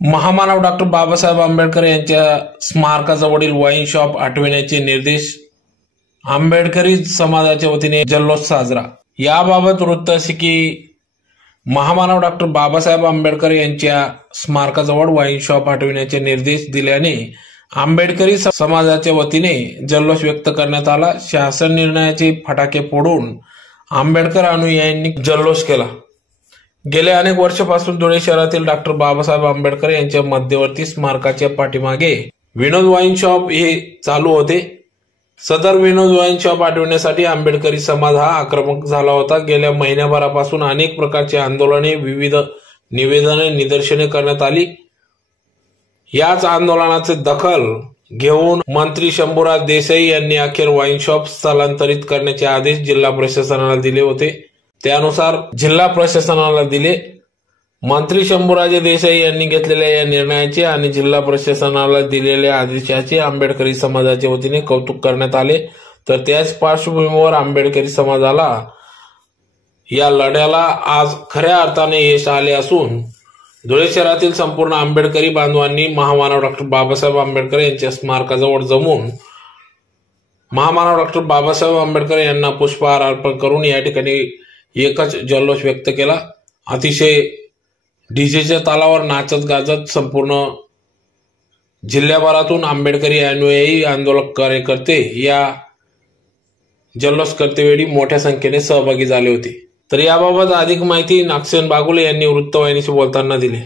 महामानव डॉक्टर बाबासाहेब आंबेडकर यांच्या स्मारकाजवळील wine shop हटविण्याचे निर्देश, आंबेडकरी समाजाच्या वतीने जल्लोष साजरा। याबाबत वृत्त असे की महामानव डॉक्टर बाबासाहेब आंबेडकर यांच्या स्मारकाजवळ वाईन शॉप हटविण्याचे निर्देश दिल्याने आंबेडकरी समाजाच्या वतीने जल्लोष व्यक्त करण्यात आला। शासन निर्णयाचे फटाके फोडून आंबेडकर अनुयायांनी जल्लोष केला। गेल्या अनेक वर्षापासून धुळे शहरातील डॉक्टर बाबासाहेब आंबेडकर यांच्या मध्यवर्ती स्मारकाच्या पाठीमागे विनोद वाईन शॉप हे चालू होते। सदर विनोद वाईन शॉप हटविण्यासाठी आंबेडकरी समाज हा आक्रमक झाला होता। गेल्या महिन्याभरापासून अनेक प्रकारचे आंदोलने, विविध निवेदने, निदर्शने करण्यात आली। याच आंदोलनाचे दखल घेऊन मंत्री शंभूराज देसाई यांनी अखेर वाईन शॉप स्थलांतरित करण्याचे आदेश जिल्हा प्रशासनाला दिले होते। त्यानुसार जिल्हा प्रशासनाला दिले। मंत्री शंभूराजे देसाई यांनी घेतलेल्या या निर्णयाचे आणि जिल्हा प्रशासनाला दिलेल्या आदेशाचे आंबेडकरी समाजाच्या वतीने कौतुक करण्यात आले। तर त्याच पार्श्वभूमीवर आंबेडकरी समाजाला या लढ्याला आज खऱ्या अर्थाने यश आले असून धुळे शहरातील संपूर्ण आंबेडकरी बांधवांनी महामानव डॉक्टर बाबासाहेब आंबेडकर यांच्या स्मारकाजवळ जमून महामानव डॉक्टर बाबासाहेब आंबेडकर यांना पुष्पहार अर्पण करून या ठिकाणी एकच जल्लोष व्यक्त केला। अतिशय डीजेच्या तालावर नाचत गाजत संपूर्ण जिल्ह्याभरातून आंबेडकरी अनुयायी, आंदोलक, कार्यकर्ते या जल्लोष करतेवेळी मोठ्या संख्येने सहभागी झाले होते। तर याबाबत अधिक माहिती नागसेन बागुले यांनी वृत्तवाहिनीशी बोलताना दिली।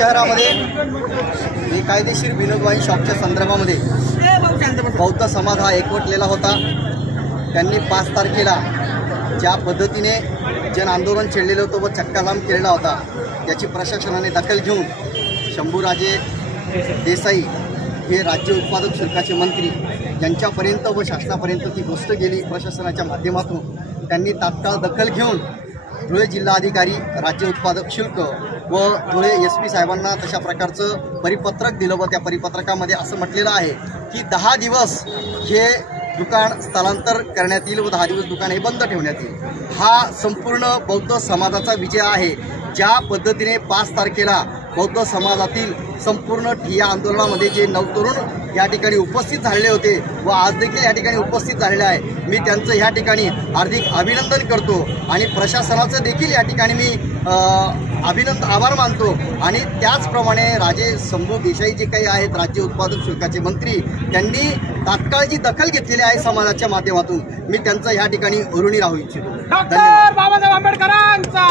शहरामध्ये बेकायदेशीर विनोद वाईन शॉपच्या संदर्भामध्ये बौद्ध समाज हा एकवटलेला होता। त्यांनी 5 तारखेला ज्या पद्धतीने जन आंदोलन छेडलेलं होतं व चक्काजाम केलेला होता, त्याची प्रशासनाने दखल घेऊन शंभूराजे देसाई हे राज्य उत्पादक शुल्काचे मंत्री यांच्यापर्यंत व शासनापर्यंत ती गोष्ट गेली प्रशासनाच्या माध्यमातून। त्यांनी तात्काळ दखल घेऊन धुळे जिल्हाधिकारी, राज्य उत्पादक शुल्क व धुळे SP साहेबांना तशा प्रकारचं परिपत्रक दिलं व त्या परिपत्रकामध्ये असं म्हटलेलं आहे की 10 दिवस हे दुकान स्थलांतर करण्यात येईल व 10 दिवस दुकान हे बंद ठेवण्यात येईल। हा संपूर्ण बौद्ध समाजाचा विजय आहे। ज्या पद्धतीने 5 तारखेला बौद्ध समाजातील संपूर्ण ठिय्या आंदोलनामध्ये जे 9 तरुण या ठिकाणी उपस्थित झालेले होते व आज देखील या ठिकाणी उपस्थित झालेले आहे, मी त्यांचं या ठिकाणी हार्दिक अभिनंदन करतो आणि प्रशासनाचं देखील या ठिकाणी मी आभार मानतो। आणि त्याचप्रमाणे राजे शंभू देसाई जे काही आहेत राज्य उत्पादक शुल्काचे मंत्री, त्यांनी तात्काळ जी दखल घेतलेली आहे समाजाच्या माध्यमातून, मी त्यांचं या ठिकाणी ऋणी राहू इच्छितो। डॉक्टर बाबासाहेब आंबेडकरांचा